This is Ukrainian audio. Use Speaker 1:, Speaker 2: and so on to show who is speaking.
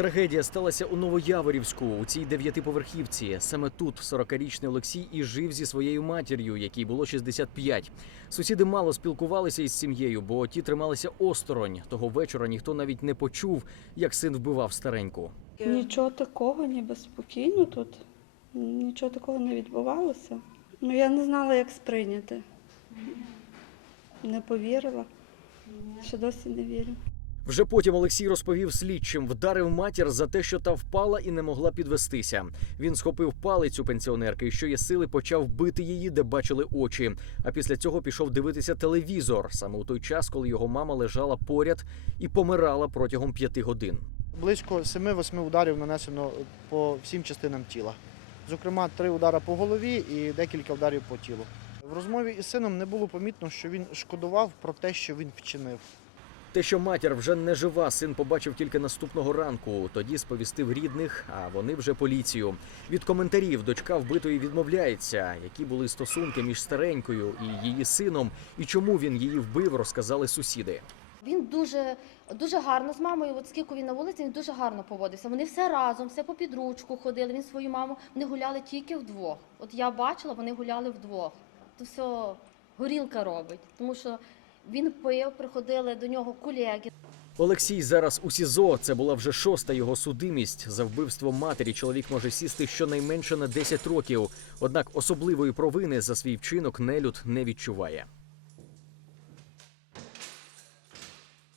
Speaker 1: Трагедія сталася у Новояворівську у цій дев'ятиповерхівці. Саме тут 40-річний Олексій і жив зі своєю матір'ю, якій було 65. Сусіди мало спілкувалися із сім'єю, бо ті трималися осторонь. Того вечора ніхто навіть не почув, як син вбивав стареньку.
Speaker 2: Нічого такого, ніби спокійно тут. Нічого такого не відбувалося. Ну я не знала, як сприйняти. Не повірила. Ще досі не вірю.
Speaker 1: Вже потім Олексій розповів слідчим, вдарив матір за те, що та впала і не могла підвестися. Він схопив палицю пенсіонерки що є сили почав бити її, де бачили очі. А після цього пішов дивитися телевізор саме у той час, коли його мама лежала поряд і помирала протягом п'яти годин.
Speaker 3: Близько 7-8 ударів нанесено по всім частинам тіла. Зокрема, три удари по голові і декілька ударів по тілу. В розмові із сином не було помітно, що він шкодував про те, що він вчинив.
Speaker 1: Те, що матір вже не жива, син побачив тільки наступного ранку. Тоді сповістив рідних, а вони вже поліцію. Від коментарів дочка вбитої відмовляється, які були стосунки між старенькою і її сином, і чому він її вбив, розказали сусіди.
Speaker 4: Він дуже, дуже гарно з мамою, от скільки він на вулиці, він дуже гарно поводився. Вони все разом, все по підручку ходили. Він свою маму, вони гуляли тільки вдвох. От я бачила, вони гуляли вдвох. То все горілка робить, тому що він пив, приходили до нього колеги.
Speaker 1: Олексій зараз у СІЗО. Це була вже шоста його судимість. За вбивство матері чоловік може сісти щонайменше на 10 років. Однак особливої провини за свій вчинок нелюд не відчуває.